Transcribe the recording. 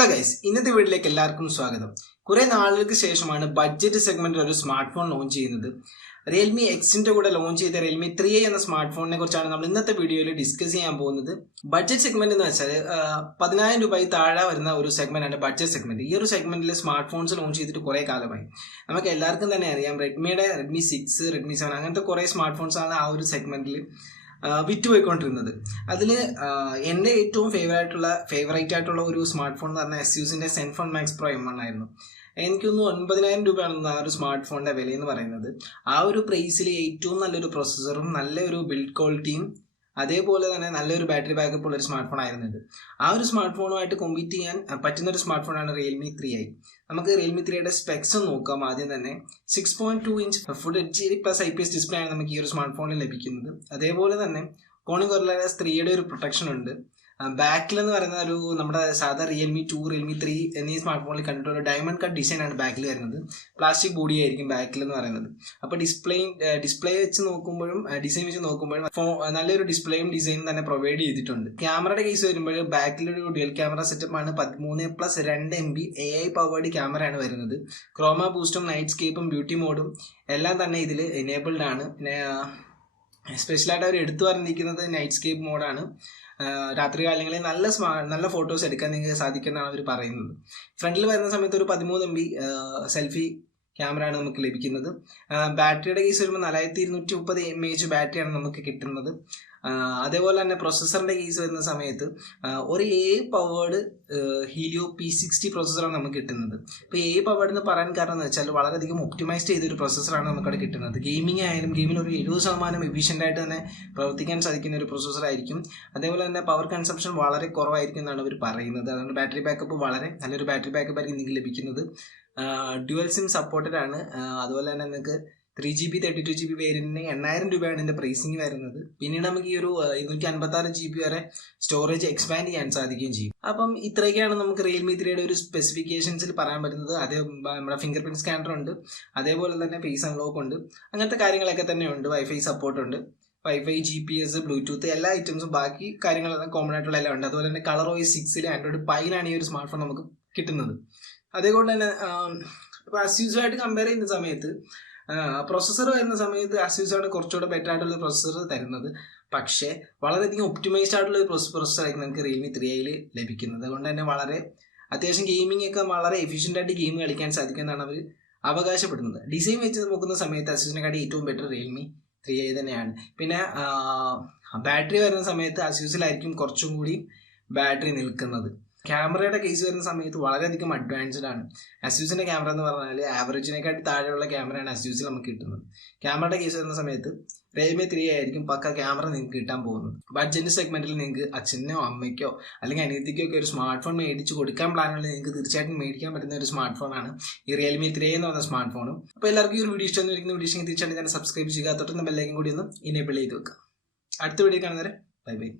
Hello guys, ഇന്നത്തെ വീഡിയോയിലേക്ക് എല്ലാവർക്കും സ്വാഗതം. കുറെ നാളുകൾക്ക് ശേഷമാണ് ബഡ്ജറ്റ് സെഗ്മെന്റിൽ ഒരു സ്മാർട്ട് ഫോൺ ലോഞ്ച് ചെയ്യുന്നത്. റിയൽമി എക്സിന്റെ കൂടെ ലോഞ്ച് ചെയ്ത റിയൽമി 3i എന്ന സ്മാർട്ട് ഫോണിനെ കുറിച്ചാണ് നമ്മൾ ഇന്നത്തെ വീഡിയോയിൽ ഡിസ്കസ് ചെയ്യാൻ പോകുന്നത്. ബഡ്ജറ്റ് സെഗ്മെന്റ് എന്ന് വെച്ചാൽ 10,000 രൂപ താഴെ വരുന്ന ഒരു സെഗ്മെന്റ് ആണ് ബഡ്ജറ്റ് സെഗ്മെന്റ്. ഈ ഒരു സെഗ്മെന്റിൽ സ്മാർട്ട് ഫോൺസ് ലോഞ്ച് ചെയ്തിട്ട് കുറെ കാലമായി. നമുക്ക് എല്ലാവർക്കും തന്നെ അറിയാം, റെഡ്മി 6, റെഡ്മി 7 അങ്ങനത്തെ കുറെ സ്മാർട്ട് ഫോൺസ് ആണ് ആ ഒരു സെഗ്മെന്റിൽ വിറ്റുപോയിക്കൊണ്ടിരുന്നത്. അതിൽ എൻ്റെ ഏറ്റവും ഫേവറേറ്റ് ആയിട്ടുള്ള ഒരു സ്മാർട്ട് ഫോൺ എന്ന് പറഞ്ഞാൽ എസ്യൂസിൻ്റെ സെൻഫോൺ മാക്സ് പ്രോ M1 ആയിരുന്നു. എനിക്കൊന്ന് 9,000 രൂപയാണ് ആ ഒരു സ്മാർട്ട് ഫോണിൻ്റെ വിലയെന്ന് പറയുന്നത്. ആ ഒരു പ്രൈസിൽ ഏറ്റവും നല്ലൊരു പ്രൊസസ്സറും നല്ലൊരു ബിൽഡ് ക്വാളിറ്റിയും അതേപോലെ തന്നെ നല്ലൊരു ബാറ്ററി ബാക്കപ്പ് ഉള്ള ഒരു സ്മാർട്ട് ഫോൺ ആയിരുന്നു ഇത്. ആ ഒരു സ്മാർട്ട് ഫോണുമായിട്ട് കോമ്പീറ്റ് ചെയ്യാൻ പറ്റുന്ന ഒരു സ്മാർട്ട് ഫോണാണ് റിയൽമി 3i. നമുക്ക് റിയൽമി 3യുടെ സ്പെക്സ് നോക്കാം. ആദ്യം തന്നെ 6.2 inch full HD plus IPS display ആണ് നമുക്ക് ഈ ഒരു സ്മാർട്ട് ഫോണിൽ ലഭിക്കുന്നത്. അതേപോലെ തന്നെ കോണിംഗ് ഗൊറില്ല 3യുടെ ഒരു പ്രൊട്ടക്ഷൻ ഉണ്ട്. ബാക്കിൽ എന്ന് പറയുന്ന ഒരു നമ്മുടെ സാധാ റിയൽമി 2, റിയൽമി 3 എന്നീ സ്മാർട്ട് ഫോണിൽ കണ്ടിട്ട് ഒരു ഡയമണ്ട് കട്ട് ഡിസൈൻ ആണ് ബാക്കിൽ വരുന്നത്. പ്ലാസ്റ്റിക് ബോഡി ആയിരിക്കും ബാക്കിൽ എന്ന് പറയുന്നത്. അപ്പോൾ ഡിസ്പ്ലേ വെച്ച് നോക്കുമ്പോഴും ഡിസൈൻ വെച്ച് നോക്കുമ്പോഴും നല്ലൊരു ഡിസ്പ്ലേയും ഡിസൈനും തന്നെ പ്രൊവൈഡ് ചെയ്തിട്ടുണ്ട്. ക്യാമറയുടെ കേസ് വരുമ്പോൾ ബാക്കിലൊരു ഡ്യുവൽ ക്യാമറ സെറ്റപ്പ് ആണ്. 13+2 MB AI പവേർഡ് ക്യാമറയാണ് വരുന്നത്. ക്രോമ ബൂസ്റ്റും നൈറ്റ് സ്കേപ്പും ബ്യൂട്ടി മോഡും എല്ലാം തന്നെ ഇതിൽ എനേബിൾഡ് ആണ്. പിന്നെ സ്പെഷ്യലായിട്ട് അവർ എടുത്തു പറഞ്ഞിരിക്കുന്നത് നൈറ്റ് സ്കേപ്പ് മോഡാണ്. രാത്രി കാലങ്ങളിൽ നല്ല ഫോട്ടോസ് എടുക്കാൻ നിങ്ങൾക്ക് സാധിക്കുന്നതാണ് അവർ പറയുന്നത്. ഫ്രണ്ടിൽ വരുന്ന സമയത്ത് ഒരു 13 MB സെൽഫി ക്യാമറയാണ് നമുക്ക് ലഭിക്കുന്നത്. ബാറ്ററിയുടെ കേസ് വരുമ്പോൾ 4230 mAh ബാറ്ററിയാണ് നമുക്ക് കിട്ടുന്നത്. അതേപോലെ തന്നെ പ്രൊസസ്സറിൻ്റെ കേസ് വരുന്ന സമയത്ത് ഒരു AI പവേർഡ് ഹീലിയോ P60 പ്രൊസസ്സറാണ് നമുക്ക് കിട്ടുന്നത്. ഇപ്പോൾ AI പവേർഡ് എന്ന് പറയാൻ കാരണം എന്ന് വെച്ചാൽ വളരെയധികം ഒപ്റ്റിമൈസ്ഡ് ചെയ്തൊരു പ്രൊസസ്സറാണ് നമുക്കവിടെ കിട്ടുന്നത്. ഗെയിമിംഗ് ആയാലും ഗെയിമിൽ ഒരു 70% എഫിഷ്യൻ്റ് ആയിട്ട് തന്നെ പ്രവർത്തിക്കാൻ സാധിക്കുന്ന ഒരു പ്രൊസസ്സറായിരിക്കും. അതേപോലെ തന്നെ പവർ കൺസംപ്ഷൻ വളരെ കുറവായിരിക്കും എന്നാണ് അവർ പറയുന്നത്. അതുകൊണ്ട് ബാറ്ററി ബാക്കപ്പ് വളരെ നല്ലൊരു ബാറ്ററി ബാക്കപ്പ് ആയിരിക്കും നിങ്ങൾക്ക് ലഭിക്കുന്നത്. ഡ്യുവൽ സിം സപ്പോർട്ടഡ് ആണ്. അതുപോലെ തന്നെ നിങ്ങൾക്ക് 3GB 32GB വേരിയന്റിന് 8,000 രൂപയാണ് ഇതിൻ്റെ പ്രൈസിങ് വരുന്നത്. പിന്നീട് നമുക്ക് ഈ ഒരു 256GB വരെ സ്റ്റോറേജ് എക്സ്പാൻഡ് ചെയ്യാൻ സാധിക്കുകയും ചെയ്യും. അപ്പം ഇത്രയൊക്കെയാണ് നമുക്ക് റിയൽമി 3യുടെ ഒരു സ്പെസിഫിക്കേഷൻസിൽ പറയാൻ പറ്റുന്നത്. നമ്മുടെ ഫിംഗർ പ്രിന്റ് സ്കാനർ ഉണ്ട്, അതേപോലെ തന്നെ ഫേസ് അൺലോക്ക് ഉണ്ട്, അങ്ങനത്തെ കാര്യങ്ങളൊക്കെ തന്നെ ഉണ്ട്. വൈഫൈ സപ്പോർട്ട് ഉണ്ട്, വൈഫൈ, GPS, ബ്ലൂടൂത്ത് എല്ലാ ഐറ്റംസും ബാക്കി കാര്യങ്ങളെല്ലാം കോമൺ ആയിട്ടുള്ള എല്ലാം ഉണ്ട്. അതുപോലെ തന്നെ ColorOS 6 ആൻഡ്രോയിഡ് 5 ഈ ഒരു സ്മാർട്ട് ഫോൺ നമുക്ക് കിട്ടുന്നത്. അതേകൊണ്ട് തന്നെ ഇപ്പോൾ അസ്യൂസുമായിട്ട് കമ്പയർ ചെയ്യുന്ന സമയത്ത് പ്രൊസസ്സർ വരുന്ന സമയത്ത് അസ്യൂസാണ് കുറച്ചുകൂടെ ബെറ്റർ ആയിട്ടുള്ള പ്രൊസസ്സർ തരുന്നത്. പക്ഷേ വളരെയധികം ഒപ്റ്റിമൈസ്ഡ് ആയിട്ടുള്ള ഒരു പ്രൊസസ്സറായിരിക്കും നമുക്ക് റിയൽമി 3i ലഭിക്കുന്നത്. അതുകൊണ്ട് തന്നെ വളരെ അത്യാവശ്യം ഗെയിമിംഗ് ഒക്കെ വളരെ എഫിഷ്യൻ്റ് ആയിട്ട് ഗെയിം കളിക്കാൻ സാധിക്കുമെന്നാണ് അവർ അവകാശപ്പെടുന്നത്. ഡിസൈൻ വെച്ച് നോക്കുന്ന സമയത്ത് അസ്യൂസിനെക്കാട്ടി ഏറ്റവും ബെറ്റർ റിയൽമി 3i തന്നെയാണ്. പിന്നെ ബാറ്ററി വരുന്ന സമയത്ത് അസ്യൂസിലായിരിക്കും കുറച്ചും കൂടി ബാറ്ററി നിൽക്കുന്നത്. ക്യാമറയുടെ കേസ് വരുന്ന സമയത്ത് വളരെയധികം അഡ്വാൻസ്ഡ് ആണ്. അസ്യൂസിൻ്റെ ക്യാമറ എന്ന് പറഞ്ഞാൽ ആവറേജിനെക്കാട്ടി താഴെയുള്ള ക്യാമറയാണ് അസ്യൂസിൽ നമുക്ക് കിട്ടുന്നത്. ക്യാമറയുടെ കേസ് വരുന്ന സമയത്ത് റിയൽമി 3i ആയിരിക്കും പക്ക ക്യാമറ നിങ്ങൾക്ക് കിട്ടാൻ പോകുന്നത്. ബഡ്ജറ്റ് സെഗ്മെന്റിൽ നിങ്ങൾക്ക് അച്ഛനോ അമ്മയ്ക്കോ അല്ലെങ്കിൽ അനിയത്തിക്കോ ഒക്കെ ഒരു സ്മാർട്ട് ഫോൺ മേടിച്ച് കൊടുക്കാൻ പ്ലാനുള്ള നിങ്ങൾക്ക് തീർച്ചയായിട്ടും മേടിക്കാൻ പറ്റുന്ന ഒരു സ്മാർട്ട് ഫോണാണ് ഈ റിയൽമി 3i എന്ന് പറഞ്ഞ സ്മാർട്ട് ഫോണും. അപ്പോൾ എല്ലാവർക്കും ഈ ഒരു വീഡിയോ ഇഷ്ടമായിരിക്കുന്ന വീഡിയോ തീർച്ചയായിട്ടും ഞാൻ സബ്സ്ക്രൈബ് ചെയ്യുക, തൊട്ടുന്ന ബെല്ലൈക്കൻ കൂടി ഒന്ന് ഇനേബിൾ ചെയ്ത് വെക്കുക. അടുത്ത വീഡിയോ കാണുന്നവരെ ബൈ ബൈ.